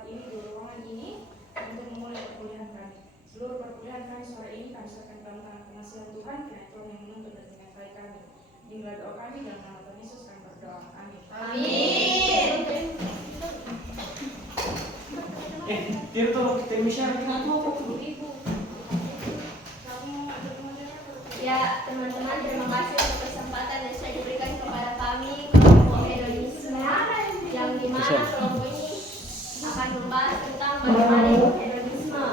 tempat ini, di ruangan ini, untuk memulai perkuliahan kami. Seluruh perkuliahan kami sore ini kami serahkan dalam tangan pengasihan Tuhan, karena Tuhan yang menuntut dan menyertai kami. Inilah doa kami dalam nama Tuhan Yesus kami berdoa. Amin. Amin. Tiro tolong kita share dengan apa? Ya, teman-teman, terima kasih atas kesempatan yang saya diberikan kepada kami kelompok hedonisme, yang dimana kelompok ini akan membahas tentang bagaimana itu hedonisme.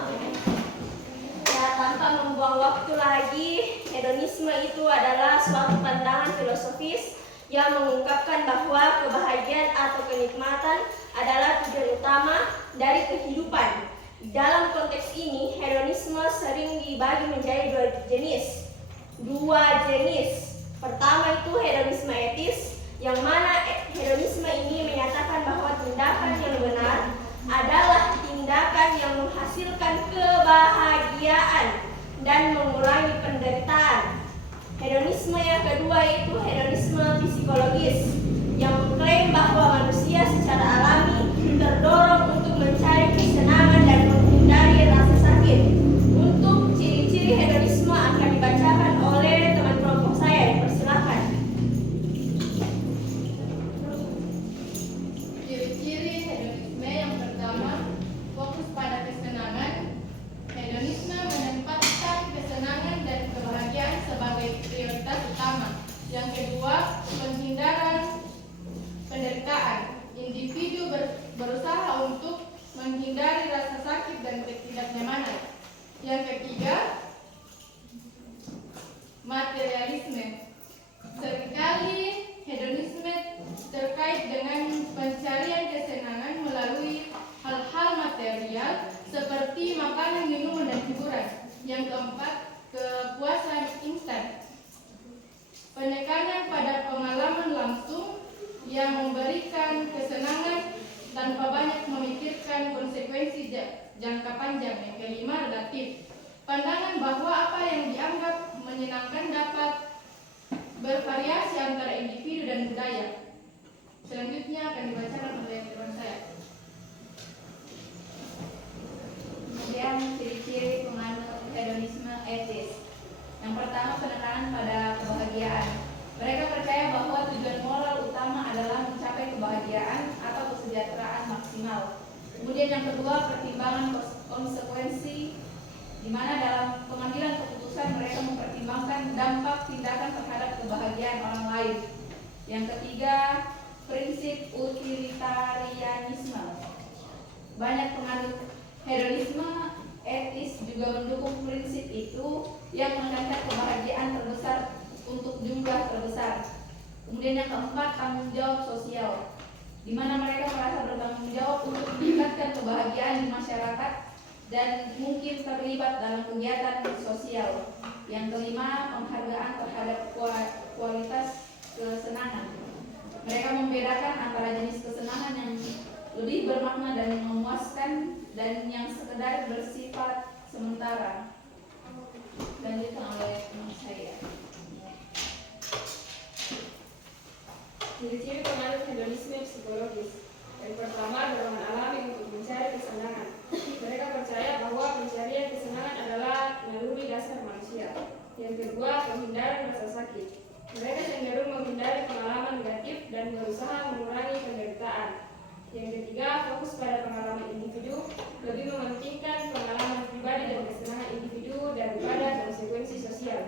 Ya, tanpa membuang waktu lagi, hedonisme itu adalah suatu pandangan filosofis yang mengungkapkan bahwa kebahagiaan atau kenikmatan adalah tujuan utama dari kehidupan. Dalam konteks ini, hedonisme sering dibagi menjadi dua jenis. Pertama itu hedonisme etis, yang mana hedonisme ini menyatakan bahwa tindakan yang benar adalah tindakan yang menghasilkan kebahagiaan dan mengurangi penderitaan. Hedonisme yang kedua itu hedonisme psikologis, yang mengklaim bahwa manusia secara alami terdorong untuk mencari kesenangan dan menghindari rasa sakit. Untuk ciri-ciri hedonisme akan dibacakan oleh teman kelompok saya. Dipersilakan. Ciri-ciri hedonisme yang pertama, fokus pada kesenangan. Hedonisme menempatkan kesenangan dan kebahagiaan sebagai prioritas utama. Yang kedua, penghindaran penderitaan. Individu berusaha untuk menghindari rasa sakit dan ketidaknyamanan. Yang ketiga, materialisme. Seringkali hedonisme terkait dengan pencarian kesenangan melalui hal-hal material seperti makanan, minuman, dan hiburan. Yang keempat, kepuasan instan. Penekanan pada pengalaman langsung yang memberikan kesenangan tanpa banyak memikirkan konsekuensi jangka panjang. Yang kelima, relatif. Pandangan bahwa apa yang dianggap menyenangkan dapat bervariasi antara individu dan budaya. Selanjutnya akan dibacakan oleh teman saya. Kemudian ciri-ciri penganut hedonisme etis. Yang pertama, penekanan pada kebahagiaan. Mereka percaya bahwa tujuan moral utama adalah mencapai kebahagiaan atau kesejahteraan maksimal. Kemudian yang kedua, pertimbangan konsekuensi, di mana dalam pengambilan keputusan mereka mempertimbangkan dampak tindakan terhadap kebahagiaan orang lain. Yang ketiga, prinsip utilitarianisme. Banyak penganut hedonisme etis juga mendukung prinsip itu yang menekankan kebahagiaan terbesar untuk jumlah terbesar. Kemudian yang keempat, tanggung jawab sosial, di mana mereka merasa bertanggung jawab untuk meningkatkan kebahagiaan di masyarakat dan mungkin terlibat dalam kegiatan sosial. Yang kelima, penghargaan terhadap kualitas kesenangan. Mereka membedakan antara jenis kesenangan yang lebih bermakna dan memuaskan dan yang sekedar bersifat sementara. Lanjutkan oleh teman saya. Ciri-ciri penganut hedonisme psikologis. Yang pertama, dorongan alami untuk mencari kesenangan. Mereka percaya bahwa pencarian kesenangan adalah naluri dasar manusia. Yang kedua, penghindaran rasa sakit. Mereka cenderung menghindari pengalaman negatif dan berusaha mengurangi penderitaan. Yang ketiga, fokus pada pengalaman individu, lebih mementingkan pengalaman pribadi dan kesenangan individu daripada konsekuensi sosial.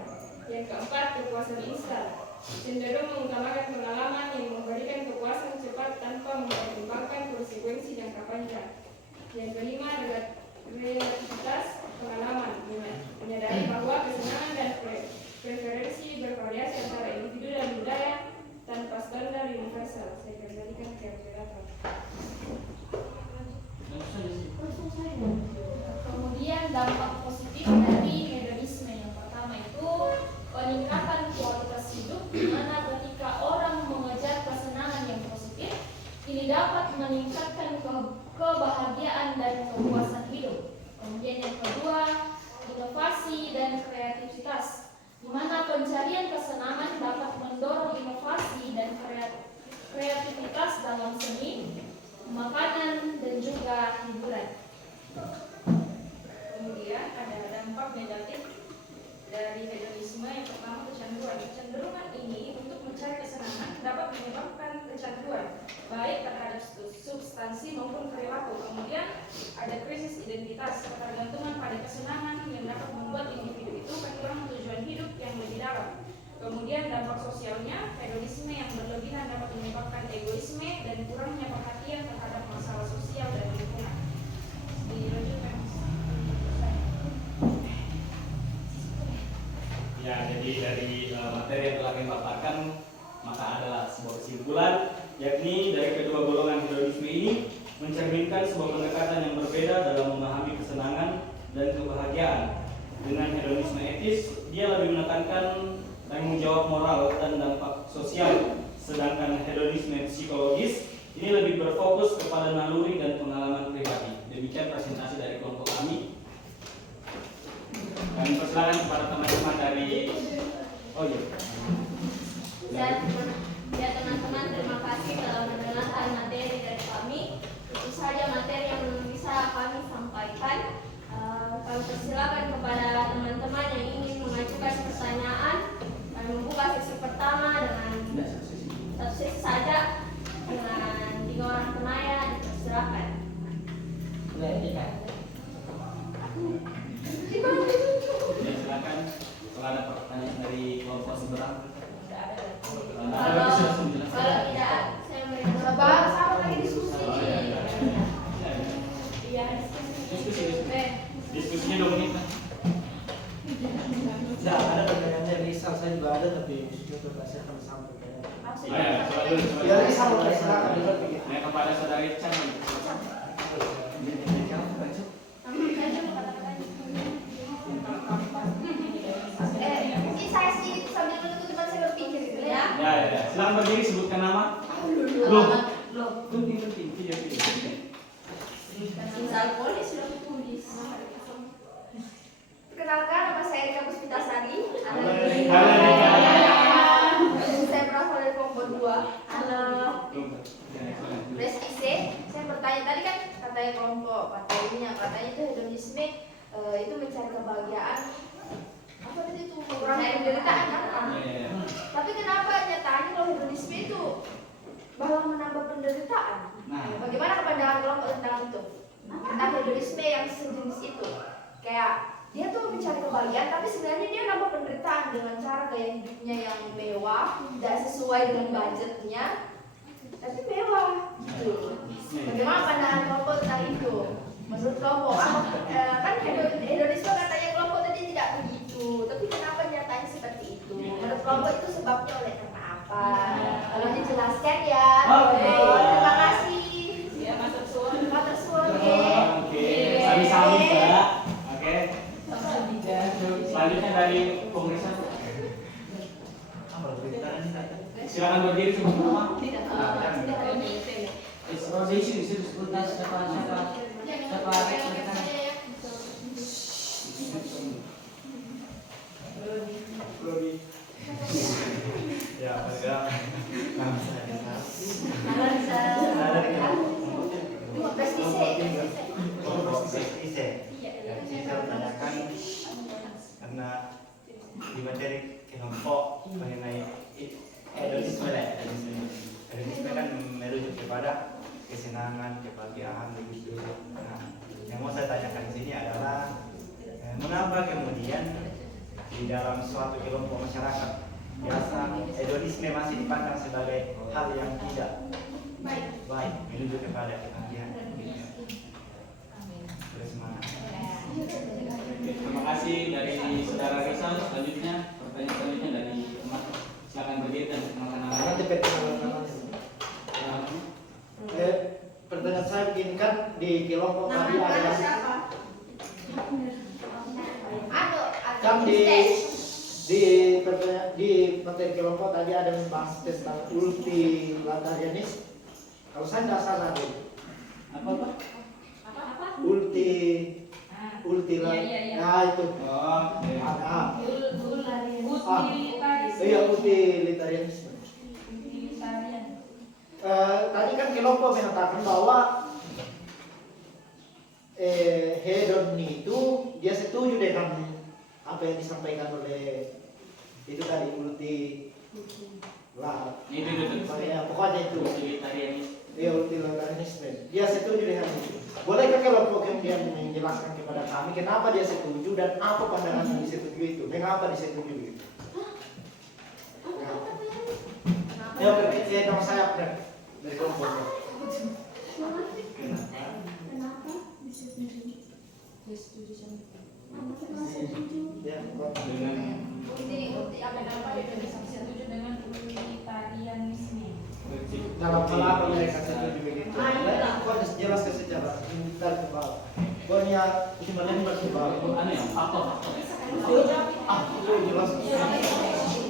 Yang keempat, kepuasan instan. Cenderung mengutamakan pengalaman yang memberikan kepuasan cepat tanpa mempertimbangkan konsekuensi jangka panjang. Yang kelima, relativitas pengalaman, menyadari bahwa kesenangan dan preferensi bervariasi antara individu dan budaya tanpa standar universal. Saya kembalikan ke moderator. Kemudian dampak positif dari hedonisme. Yang pertama itu peningkatan kualitas hidup, di mana ketika orang mengejar kesenangan yang positif, ini dapat meningkatkan kebahagiaan dan kepuasan hidup. Kemudian yang kedua, inovasi dan kreativitas. Kecenderungan ini untuk mencari kesenangan dapat menyebabkan kecanduan baik terhadap substansi maupun perilaku. Kemudian ada krisis identitas, ketergantungan pada kesenangan yang dapat membuat individu itu kehilangan tujuan hidup yang lebih dalam. Kemudian dampak sosialnya, hedonisme yang berlebihan dapat menyebabkan egoisme dan kurangnya perhatian terhadap masalah sosial dan lingkungan. Dilanjutkan. Ya, jadi dari materi yang telah kami paparkan, maka adalah sebuah kesimpulan, yakni dari kedua golongan hedonisme ini mencerminkan sebuah pendekatan yang berbeda dalam memahami kesenangan dan kebahagiaan. Dengan hedonisme etis, dia lebih menekankan tanggung jawab moral dan dampak sosial, sedangkan hedonisme psikologis ini lebih berfokus kepada naluri dan pengalaman pribadi. Demikian presentasi dari kelompok kami. Kami persilakan kepada teman-teman dari Ya teman-teman, terima kasih telah mendengarkan materi dari kami. Itu saja materi yang bisa kami sampaikan. Kami persilakan kepada teman-teman yang ingin mengajukan pertanyaan. Kami membuka sesi pertama dengan satu sesi saja dengan 3 orang penanya. Dipersilakan. Ya, silakan kalau ada pertanyaan dari kelompok seberang. Kalau tidak, saya berikan sabar lagi diskusi. Iya, Diskusinya 2 menit. Tidak ada pertanyaan dari Rizal, saya juga ada tapi untuk saya akan sampaikan. Coba dulu. Ya Rizal, silakan. Ya, kepada saudara Chan. Mungkin saya sedikit sambil menunggu teman saya berpikir gitu ya. Ya. Silakan berdiri, sebutkan nama. Penting. Video. Misal polis sudah tulis. Perkenalkan, nama saya Rika Puspitasari. Halo, Rika. Saya berasal dari kelompok 2. Halo. Reski C. Saya bertanya tadi kan katanya kelompok materinya, katanya itu hedonisme itu mencari kebahagiaan. Apa tadi itu mengurangi penderitaan kan? Tapi kenapa nyatanya kalau hedonisme itu malah menambah penderitaan? Bagaimana kepandangan kelompok tentang itu? Tentang hedonisme yang sejenis itu, kayak dia tuh mencari kebahagiaan, tapi sebenarnya dia nambah penderitaan dengan cara gaya hidupnya yang mewah, tidak sesuai dengan budgetnya, tapi mewah. Gitu. Bagaimana pandangan kelompok tentang itu? Menurut kelompok, kan hedonisme katanya kelompok tadi tidak begitu, tapi kenapa nyatanya seperti itu? Menurut kelompok itu sebabnya oleh karena apa? Kalau dijelaskan ya. Terima kasih. Ya, masuk suara. Matur suwun. Oke. Sami-sami, Mbak. Oke. Selanjutnya dari Kongresan. Silakan berdiri, sebut nama. Ya, nama saya Rizal. Halo, Rizal. Saya dari Reski C. kelompok Ise. Yang saya bertanyakan karena di materi kelompok mengenai hedonisme hedonisme kan merujuk kepada kesenangan, kebahagiaan begitu. Nah, yang mau saya tanyakan di sini adalah mengapa kemudian di dalam suatu kelompok masyarakat biasa hedonisme masih dipandang sebagai hal yang tidak baik menuju kepada kebahagiaan. Terus mana? Terima kasih dari saudara Rizal. Selanjutnya pertanyaan selanjutnya dari teman. Silakan berdiri dan perkenalkan nama. Nanti perkenalan namanya. Pertanyaan saya begini kan di kelompok tadi ada kan di materi kelompok tadi ada membahas tentang ultilatarianis. Kalau saya tidak salah deh. Apa? Iya. Nah itu. Oke. Iya utilitarianisme. Tadi kan kelompok mengatakan bahwa hedon itu dia setuju dengan apa yang disampaikan oleh itu tadi multi lah. Itu. Pokoknya itu. Utilitarianisme. Iya, utilitarianisme. Dia setuju dengan itu. Bolehkah kelompok kemudian menjelaskan kepada kami kenapa dia setuju dan apa pandangan yang disetujui itu? Mengapa disetujui itu? Ya, berarti nama saya dari kelompoknya. Kenapa bisa setuju? Ya, Dengan Kenapa Indonesia setuju dengan utilitarianisme? dalam hal apa mereka setuju begitu? Kau harus jelaskan secara detail ke bawah. Pokoknya sebenarnya berbau. anu ya, faktor. Itu jelas.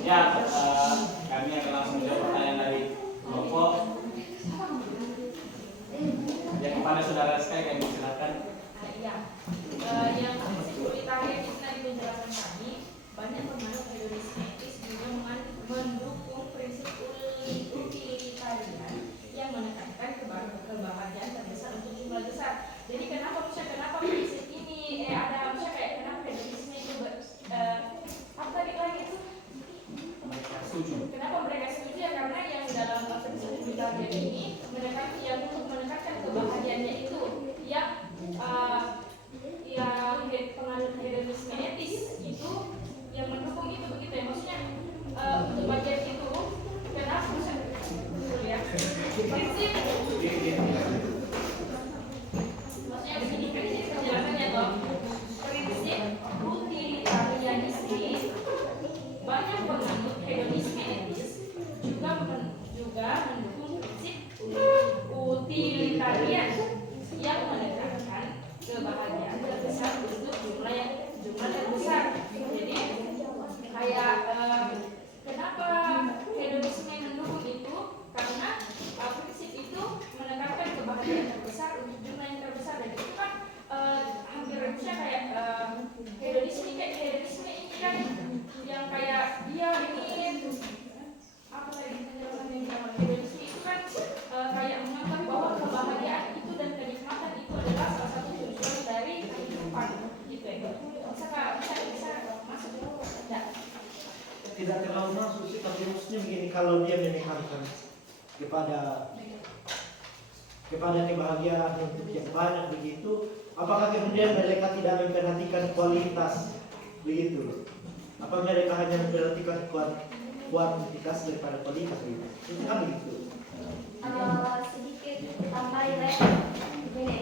Ya, kami akan langsung jawab pertanyaan dari kelompok. Ya, kepada saudara sekali kami silakan. Ya, yang utilitarian itu tadi penjelasan kami, banyak pemanut hedonisme etis juga mendukung prinsip utilitarian yang menekankan kebahagiaan terbesar untuk jumlah besar. Jadi kenapa prinsip ini ada kayak kenapa hedonisme itu apa tadi lagi itu? Setuju. Kenapa mereka setuju ya karena yang dalam prinsip utilitarian ini yang untuk menekankan kebahagiaannya itu yang penganut hedonisme etis itu yang mendukung itu begitu ya maksudnya untuk bagian itu kenapa ya prinsip maksudnya di sini penjelasannya toh prinsip utilitarianisme banyak penganut hedonisme etis juga mendukung prinsip utilitarian yang menekankan kebahagiaan terbesar untuk jumlah yang besar. Jadi kayak kenapa hedonisme mendukung itu karena prinsip itu menekankan kebahagiaan terbesar untuk jumlah yang terbesar dan itu kan hampir bisa kayak hedonisme ini kan yang kayak dia ingin apa tadi penjelasan yang bilang hedonisme itu kan kayak menganggap bahwa kebahagiaan itu dan kenikmatan itu adalah salah satu tujuan dari kehidupan gitu ya. Bisa masuk tidak? Tidak terlalu masuk sih, tapi maksudnya begini, kalau dia menekankan kepada kebahagiaan untuk yang banyak begitu, apakah kemudian mereka tidak memperhatikan kualitas begitu? Apa mereka hanya memperhatikan kuantitas daripada kualitas begitu? Itu kan begitu. Sedikit tambahin begini.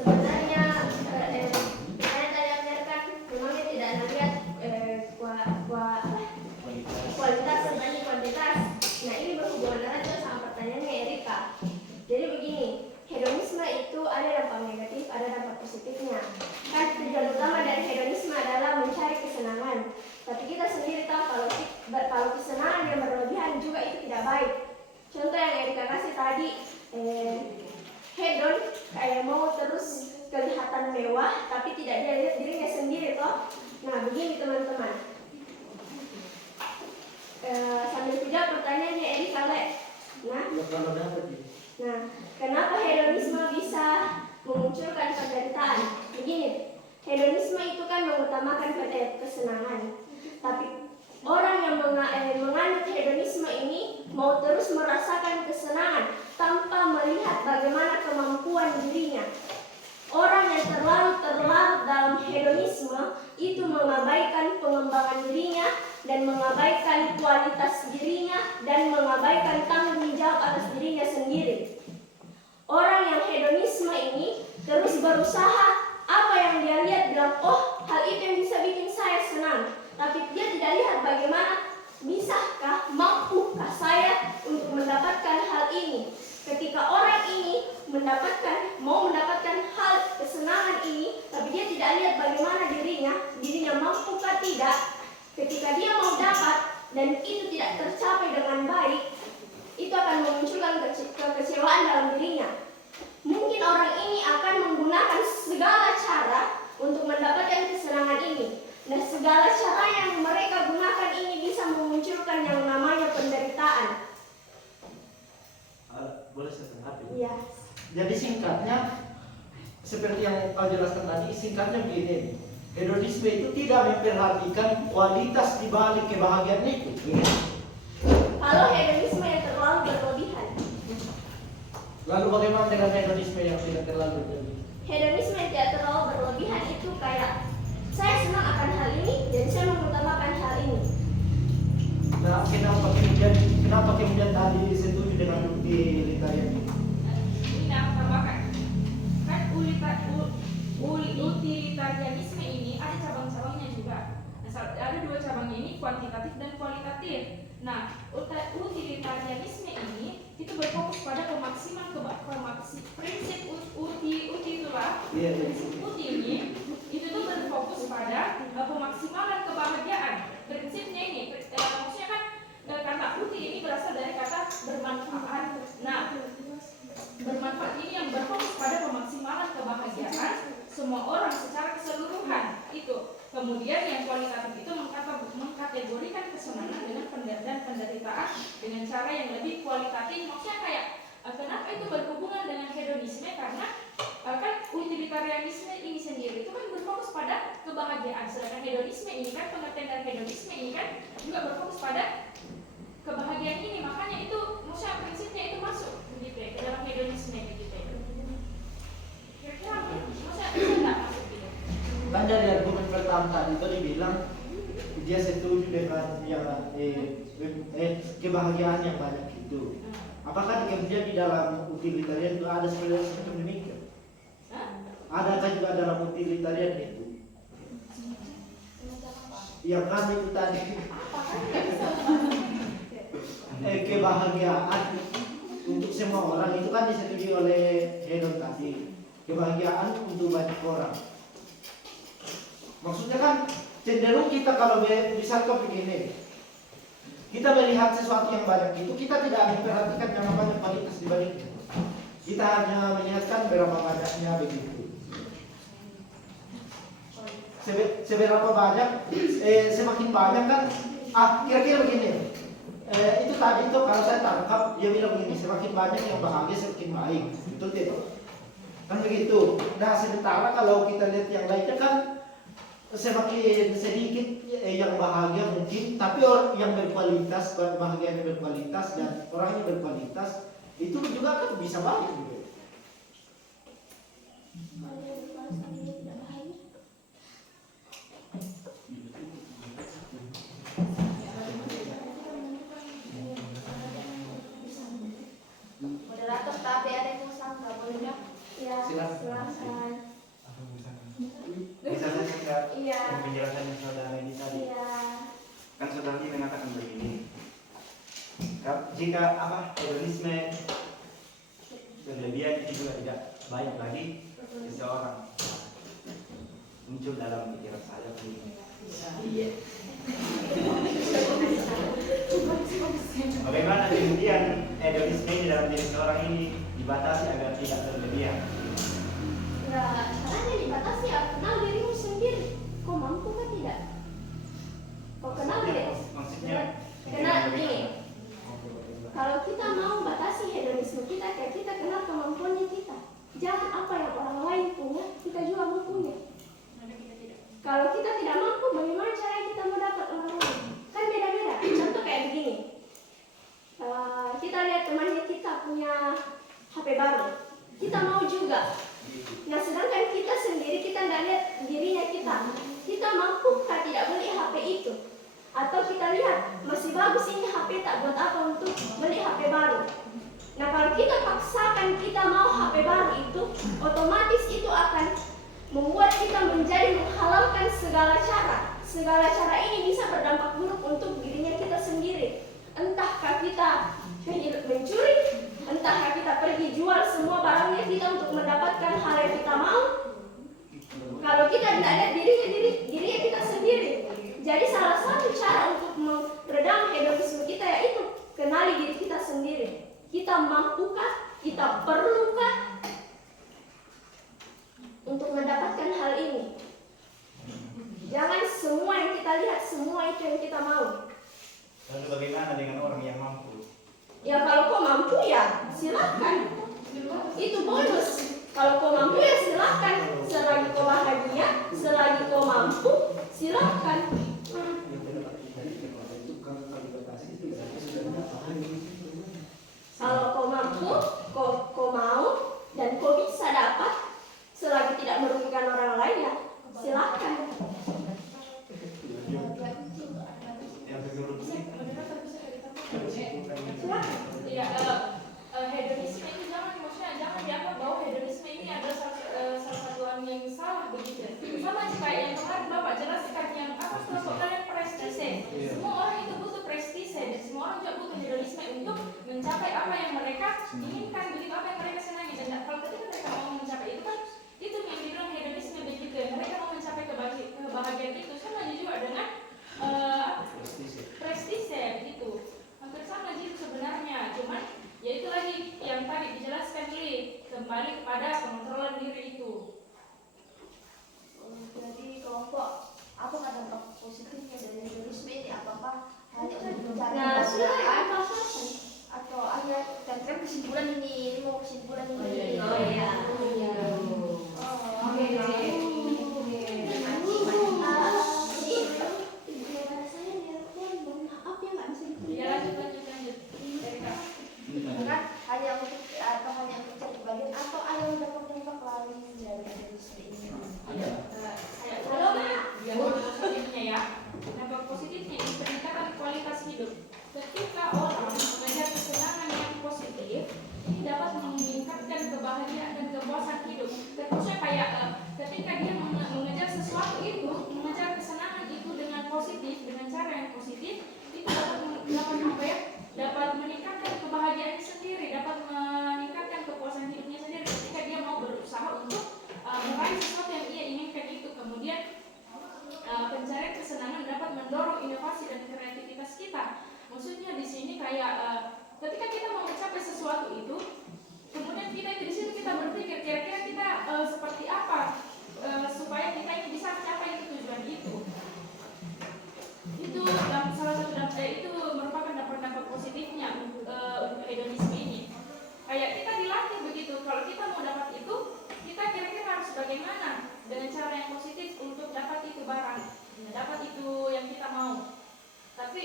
Sebenarnya saya tadi ajarkan memangnya tidak melihat kualitas sebenarnya kuantitas. Nah ini berhubungan erat juga sama pertanyaannya Erika. Jadi begini, hedonisme itu ada dampak negatif, ada dampak positifnya. Kan tujuan utama dari hedonisme adalah mencari kesenangan. Tapi kita sendiri tahu kalau kesenangan yang berlebihan juga itu tidak baik. Contoh yang Erika kasih tadi, hedon kayak mau terus kelihatan mewah, tapi tidak dia lihat dirinya sendiri toh. Nah begini teman-teman. Sambil dijawab pertanyaannya Erika Le. Nah, kenapa hedonisme bisa memunculkan penderitaan? Begini, hedonisme itu kan mengutamakan kesenangan. Tapi orang yang menganut hedonisme ini mau terus merasakan kesenangan tanpa melihat bagaimana kemampuan dirinya. Orang yang terlalu dalam hedonisme itu mengabaikan pengembangan dirinya dan mengabaikan kualitas dirinya dan mengabaikan tanggung jawab atas dirinya sendiri. Orang yang hedonisme ini terus berusaha apa yang dia lihat bilang, oh hal itu yang bisa bikin saya senang. Tapi dia tidak lihat bagaimana bisakah, mampukah saya untuk mendapatkan hal ini. Ketika orang ini mau mendapatkan hal kesenangan ini, tapi dia tidak lihat bagaimana dirinya mampukah tidak. Ketika dia mau dapat dan itu tidak tercapai dengan baik, itu akan memunculkan kekecewaan dalam dirinya. Mungkin orang ini akan menggunakan segala cara untuk mendapatkan kesenangan ini. Nah, segala cara yang mereka gunakan ini bisa memunculkan yang namanya penderitaan. Boleh saya tanggapi? Iya. Jadi singkatnya, seperti yang kau jelaskan tadi, singkatnya begini. hedonisme itu tidak memperhatikan kualitas di balik kebahagiaan itu. Kalau hedonisme yang terlalu berlebihan. Lalu bagaimana dengan hedonisme yang tidak terlalu berlebihan? Hedonisme yang tidak terlalu berlebihan itu kayak saya senang akan hal ini dan saya mengutamakan hal ini. Nah, kenapa kemudian tadi setuju dengan utilitarian? Ini aku tambahkan. Kan utilitarianisme ini ada cabang-cabangnya juga. Nah, ada dua cabangnya ini, kuantitatif dan kualitatif. Nah, utilitarianisme ini itu berfokus pada prinsip uti itulah. Prinsip uti ini itu tuh berfokus pada pemaksimalan kebahagiaan. Prinsipnya ini, maksudnya kan kata uti ini berasal dari kata bermanfaat. Nah, bermanfaat ini yang berfokus pada pemaksimalan kebahagiaan semua orang secara keseluruhan itu. Kemudian yang kualitatif itu mengkategorikan kesenangan dan penderitaan dengan cara yang lebih kualitatif. Maksudnya kayak kenapa itu berhubungan dengan hedonisme, karena kan utilitarianisme ini sendiri itu kan berfokus pada kebahagiaan, sedangkan hedonisme ini kan, pengertian dari hedonisme ini kan juga berfokus pada kebahagiaan ini. Makanya itu maksudnya prinsipnya itu masuk begitu ya ke dalam hedonisme begitu ya. Kira-kira maksudnya bisa nggak masuk gitu? Kan dari argumen pertama tadi itu dibilang dia setuju dengan yang kebahagiaan yang banyak itu. Apakah kemudian di dalam utilitarian itu ada semacam demikian? Adakah juga dalam utilitarian itu? Yang kan itu tadi kebahagiaan untuk semua orang itu kan disetujui oleh Hedon tadi. Kebahagiaan untuk banyak orang. Maksudnya kan cenderung kita kalau misalkan begini, kita melihat sesuatu yang banyak itu kita tidak memperhatikan yang namanya kualitas di baliknya. Kita hanya melihatkan berapa banyaknya begitu. Seberapa banyak, semakin banyak kan, kira-kira begini. Itu tadi itu kalau saya tangkap dia bilang begini, semakin banyak yang bahagia semakin baik, betul tidak? Kan begitu. Nah sementara kalau kita lihat yang lainnya kan semakin sedikit yang bahagia mungkin, tapi orang yang berkualitas, bahagia yang berkualitas dan orang yang berkualitas itu juga kan bisa baik gitu. Moderator, tapi ada yang mau sangka, boleh nggak? Ya, silakan. Bisa saya singkat Iya. penjelasan saudara ini tadi. Iya. Kan saudara ini mengatakan begini. Jika hedonisme berlebihan itu juga tidak baik bagi seseorang. Muncul dalam pikiran saya begini. Iya. Bagaimana kemudian hedonisme di dalam diri seorang ini dibatasi agar tidak berlebihan? Nah, caranya dibatasi ya, kenal dirimu sendiri. Kau mampu kan tidak? Kau kenal diri. Maksudnya Kenal gini. Kalau kita mau batasi hedonisme kita, kayak kita kenal kemampuannya kita. Jangan apa yang orang lain punya, kita juga mau punya. Kalau kita tidak mampu, bagaimana cara kita mendapat orang lain? Kan beda-beda. Contoh kayak begini. Kita lihat temannya kita punya HP baru. Kita mau juga. Nah, sedangkan kita sendiri kita tidak lihat dirinya kita. Kita mampukah tidak beli HP itu? Atau kita lihat masih bagus ini HP, tak buat apa untuk beli HP baru. Nah, kalau kita paksakan kita mau HP baru itu, otomatis itu akan membuat kita menjadi menghalalkan segala cara. Segala cara ini bisa berdampak buruk untuk dirinya kita sendiri. Entahkah kita mencuri, entahkah kita pergi jual semua barangnya kita untuk mendapatkan hal yang kita mau. Kalau kita tidak lihat dirinya kita sendiri. Jadi salah satu cara untuk meredam hedonisme kita yaitu kenali diri kita sendiri. Kita mampukah, kita perlukah untuk mendapatkan hal ini. Jangan semua yang kita lihat, semua itu yang kita mau. Lalu bagaimana dengan orang yang mampu? Ya kalau kau mampu ya silakan. Itu bonus. Kalau kau mampu ya silakan. Selagi kau bahagia, selagi kau mampu, silakan. Kalau kau mampu, kau mau, dan kau bisa dapat, selagi tidak merugikan orang lain ya silakan. Iya, hedonisme itu jangan dianggap bahwa hedonisme ini adalah salah satu yang salah begitu. Sama kayak yang kemarin Bapak jelaskan yang apa sebenarnya prestise. Semua orang itu butuh prestise dan semua orang juga butuh hedonisme untuk mencapai apa yang mereka inginkan, begitu apa yang mereka senangi. Dan kalau ketika mereka mau mencapai itu kan itu yang dibilang hedonisme begitu. Mereka mau mencapai kebahagiaan itu sama juga dengan prestise begitu. Hampir sama gitu sebenarnya, cuman ya itu lagi yang tadi dijelaskan nih, kembali kepada pengontrolan diri itu. Jadi kelompok apa dampak positifnya dari hedonisme ini? Apakah hanya untuk mencari kebahagiaan atau hanya kan kesimpulan ini mau kesimpulan ini? Oh iya. Kan hanya untuk cari kebahagiaan atau ada yang dapat dampak lain dari hedonisme ini? Kalau dampak positifnya ya, dampak positifnya ini peningkatan kualitas hidup. Ketika orang mengejar kesenangan yang positif, ini dapat meningkatkan kebahagiaan dan kepuasan hidup. Terusnya kayak ketika dia mengejar sesuatu itu, mengejar kesenangan itu dengan positif, dengan cara yang positif, itu dapat meningkatkan kebahagiaannya sendiri, dapat meningkatkan kepuasan hidupnya sendiri ketika dia mau berusaha untuk meraih sesuatu yang ia inginkan itu. Kemudian pencarian kesenangan dapat mendorong inovasi dan kreativitas kita. Maksudnya di sini kayak ketika kita mau mencapai sesuatu itu, kemudian kita di sini kita berpikir kira-kira kita seperti apa supaya kita ini bisa mencapai tujuan itu. Itu salah satu itu merupakan dampak positifnya untuk hedonisme ini. Kayak kita dilatih begitu, kalau kita mau dapat itu, kita kira-kira harus bagaimana dengan cara yang positif untuk dapat itu barang, dapat itu yang kita mau. Tapi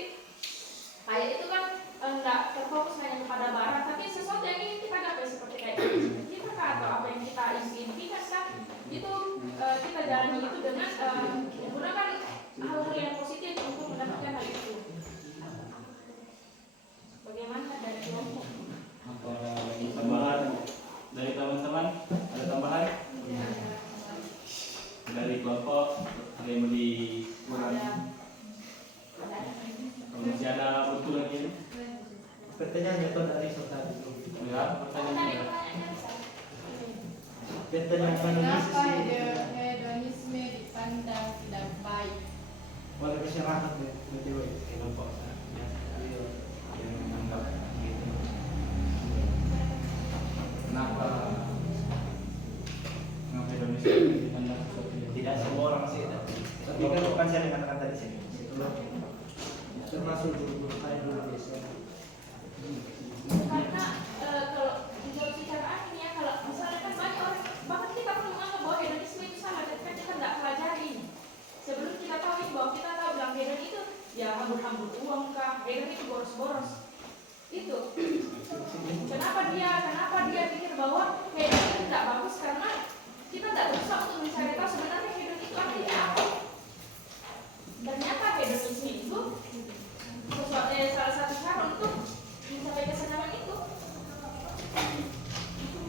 kayak itu kan enggak terfokus hanya kepada barang, tapi sesuatu yang ingin kita gapai seperti kayak kita atau apa yang kita impikan kan, itu kita jalani itu dengan menggunakan hal-hal yang positif untuk mendapatkan hal itu. Bagaimana dari kelompok? Apa ada lagi tambahan dari teman-teman? Ada tambahan? Dari kelompok ada yang mau dikurangi? Kalau masih ada betul lagi? Pertanyaannya tuh dari tadi. Ya, pertanyaannya. Pertanyaan penulis Kenapa hedonisme dipandang tidak baik oleh masyarakat ya, BTW. Kelompok yang menganggap gitu. Kenapa Indonesia dipandang sesuatu yang Tidak semua orang sih, tapi kan bukan saya yang katakan tadi sih. Termasuk guru saya dulu biasanya. Karena kalau menurut secara ini ya, kalau misalnya kan banyak orang, bahkan kita pun menganggap bahwa hedonisme itu salah, ketika kita nggak pelajari. Sebelum kita tahu itu, bahwa kita tahu bilang hedon itu ya hambur-hambur uang kah, hedon itu boros-boros. Itu. Kenapa dia pikir bahwa hedon itu tidak bagus, karena kita tidak berusaha untuk mencari tahu sebenarnya hedon itu artinya apa. Ternyata hedonisme itu salah satu cara untuk mencapai kesenangan itu.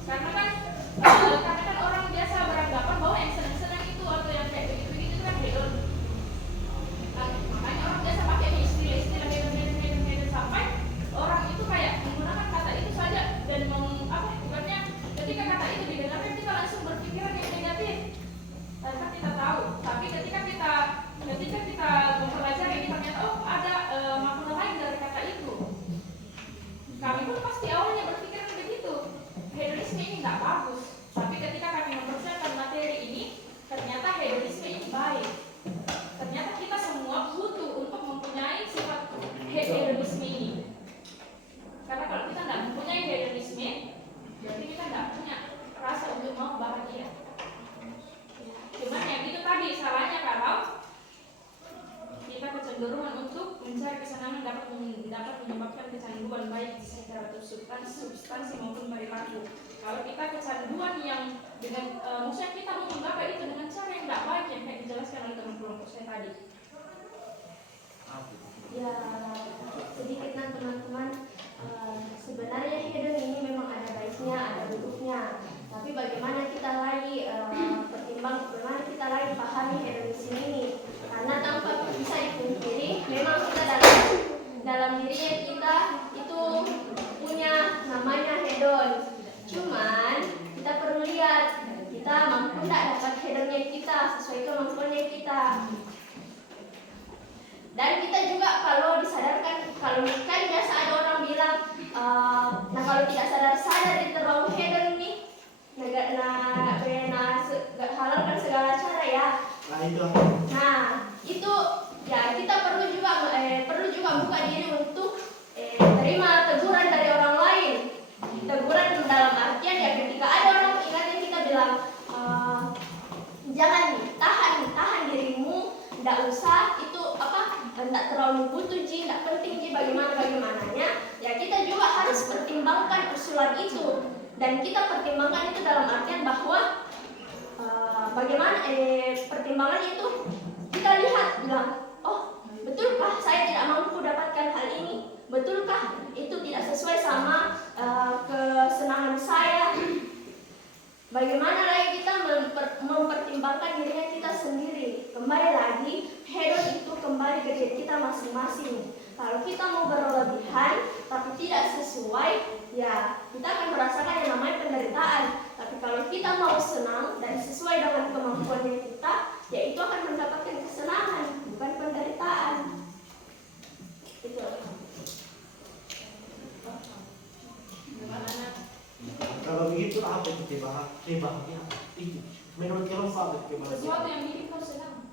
Karena kan orang biasa beranggapan bahwa yang senang-senang itu atau yang kayak begitu-begitu itu kan hedon. Makanya orang biasa pakai istilah hedon sampai orang itu kayak menggunakan kata itu saja dan bukannya ketika kata itu didengarkan kita langsung berpikiran yang negatif. Tanpa kita tahu, tapi ketika kecenderungan untuk mencari kesenangan dapat menyebabkan kecanduan baik secara substansi maupun perilaku. Kalau kita kecanduan yang dengan maksudnya kita mau menggapai itu dengan cara yang tidak baik yang kayak dijelaskan oleh teman kelompok saya tadi. Ya, sedikit teman-teman, sebenarnya hedon ini memang ada baiknya, ada buruknya. Tapi bagaimana kita lagi bagaimana kita lagi pahami hedonisme ini? Karena tanpa bisa dipungkiri, memang kita dalam dirinya kita itu punya namanya hedon. Cuman kita perlu lihat kita mampu tidak dapat hedonnya kita sesuai kemampuannya kita. Dan kita juga kalau disadarkan, kalau kan biasa ada orang bilang, nah kalau tidak sadar di terlalu hedon nih, halalkan segala cara ya. Nah itu ya kita perlu juga buka diri untuk terima teguran dari orang lain. Teguran dalam artian ya ketika ada orang ingatnya kita bilang, jangan tahan dirimu, tidak usah itu tidak terlalu butuh tidak penting bagaimananya. Ya kita juga harus pertimbangkan usulan itu, dan kita pertimbangkan itu dalam artian bahwa bagaimana pertimbangan itu kita lihat bilang, oh betulkah saya tidak mampu dapatkan hal ini, betulkah itu tidak sesuai sama kesenangan saya. Bagaimana lagi kita mempertimbangkan dirinya kita sendiri. Kembali lagi, hedon itu kembali ke diri kita masing-masing. Kalau kita mau berlebihan tapi tidak sesuai, ya kita akan merasakan yang namanya penderitaan. Tapi kalau kita mau senang dan sesuai dengan kemampuannya kita, ya itu akan mendapatkan kesenangan, bukan penderitaan. Itu. Kalau begitu apa itu kebahagiaan? Itu menurut kamu apa kebahagiaan? Sesuatu yang bikin kau senang.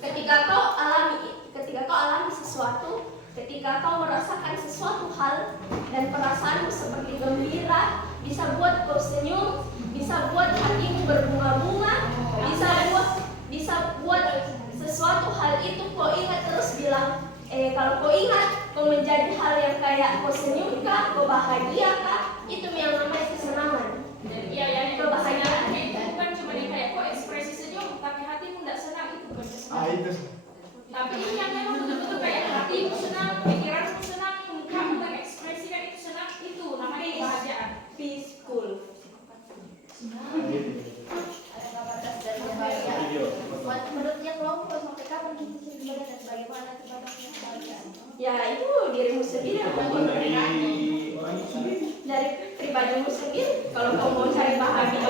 Ketika kau alami sesuatu, ketika kau merasakan sesuatu hal dan perasaanmu seperti gembira, bisa buat kau senyum, bisa buat hatimu berbunga-bunga, bisa buat sesuatu hal itu kau ingat terus bilang, kalau kau ingat, kau menjadi hal yang kayak kau senyum kah, kau bahagia kah, itu yang namanya kesenangan. Dan iya kebahagiaan itu bukan cuma kayak kau ekspresi senyum, tapi hatimu tidak senang, itu bukan kesenangan. Itu. Tapi yang memang betul-betul kayak hatimu senang, pikiranmu senang, kamu mengekspresikan itu senang, itu namanya kebahagiaan. Peaceful. Ada batas dari kebahagiaan. Menurutnya kelompok sampai kapan kita sebenarnya dan bagaimana kebahagiaan? Ya itu dirimu sendiri yang dari orang itu sendiri. dari pribadimu sendiri. Kalau kau mau cari bahagia,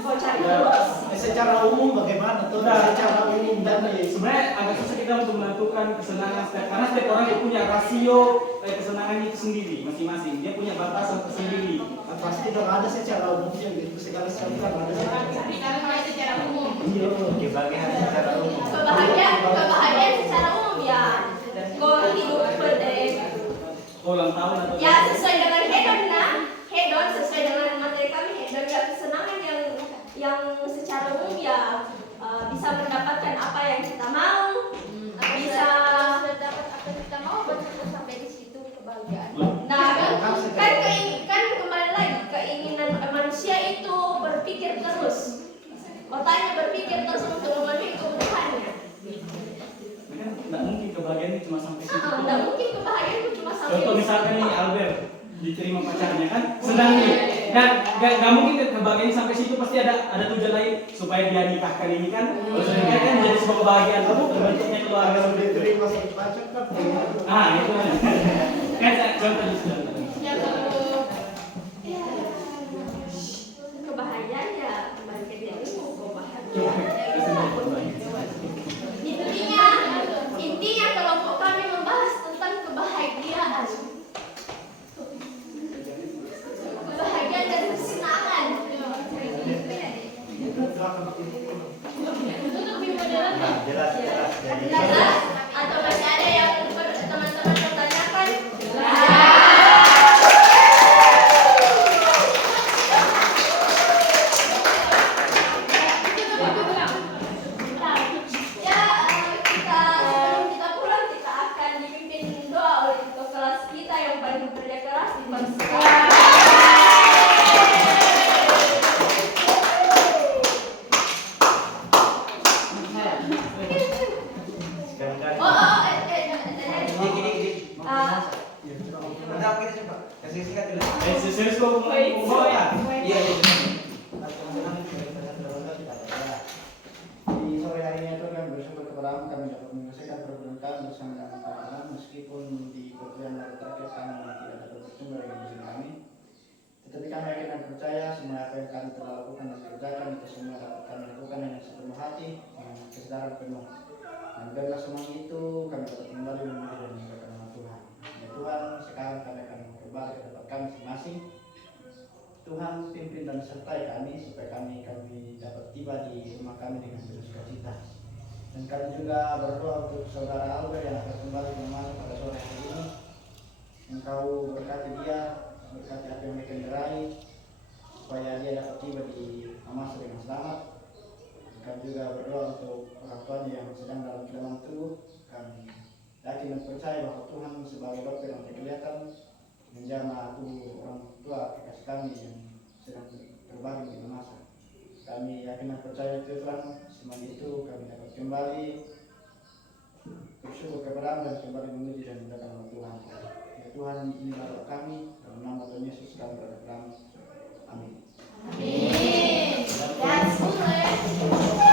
kau cari terus. Secara umum bagaimana tuh? Secara umum dan Sebenarnya agak susah kita untuk menentukan kesenangan karena setiap orang itu punya rasio kesenangan itu sendiri masing-masing. Dia punya batasan tersendiri. pasti dong ada secara umumnya gitu, segala sesuatu kan ada secara umum. Iya, kebahagiaan secara umum. Kebahagiaan secara umum ya. Kau hidup ulang tahun atau ya sesuai dengan hedon nah. Hedon sesuai dengan materi kami, hedon ya kesenangan yang secara umum ya bisa mendapatkan apa yang kita mau, bisa dapat apa yang kita mau, baru kita sampai di situ kebahagiaan. nah kan kembali lagi keinginan manusia itu berpikir terus, otaknya berpikir terus untuk memenuhi kebutuhannya. Nggak mungkin kebahagiaan itu cuma sampai situ. Nggak mungkin kebahagiaan itu cuma sampai Contoh situ. misalkan nih Albert diterima pacarnya kan senang nih. Dan nggak mungkin kebahagiaan sampai situ, pasti ada tujuan lain supaya dia nikahkan ini kan. Kalau sudah nikah kan menjadi sebuah kebahagiaan kamu bentuknya keluarga. kalau diterima sama pacar kan Itu kan contoh di sana. Kebahagiaan ya kembali ke dirimu, kau bahagia. Intinya kelompok kami membahas tentang kebahagiaan. Kebahagiaan dan kesenangan. Jelas. Jelas? Atau masih ada yang teman-teman pertanyakan? Ya, kita Sekarang Gini. Mantap kita coba. Kasih singkat dulu. Serius kok mau kan? Iya, iya. Teman-teman tidak ada. Di sore hari ini itu kami bersyukur kepada kami dapat menyelesaikan program kami bersama dengan teman-teman meskipun di program terakhir kami tidak dapat bertemu dengan dosen kami. Tetapi kami yakin dan percaya semua apa yang kami telah lakukan dan kerjakan itu semua dapat kami lakukan dengan sepenuh hati, dengan kesadaran penuh. Dan dengan semua itu kami dapat kembali memuji dan memuliakan nama Tuhan. Ya Tuhan, sekarang kami akan kembali ke tempat kami masing-masing. Tuhan pimpin dan sertai kami supaya kami dapat tiba di rumah kami dengan penuh sukacita. Dan kami juga berdoa untuk saudara Albert yang akan kembali ke rumah pada sore hari ini. Engkau berkati dia, berkati apa yang mereka kendarai, supaya dia dapat tiba di Mamasa dengan selamat. Kami juga berdoa untuk orang tuanya yang sedang dalam kelemahan tubuh. Kami yakin dan percaya bahwa Tuhan sebagai Bapa yang terkelihatan menjamah tubuh orang tua kekasih kami yang sedang terbaring di Mamasa. Kami yakin dan percaya itu Tuhan, semua itu kami dapat kembali bersyukur kepada dan kembali memuji dan memuliakan nama Tuhan. Ya Tuhan, inilah doa kami dalam nama Tuhan Yesus kami berdoa. Amin. Amin. That's good.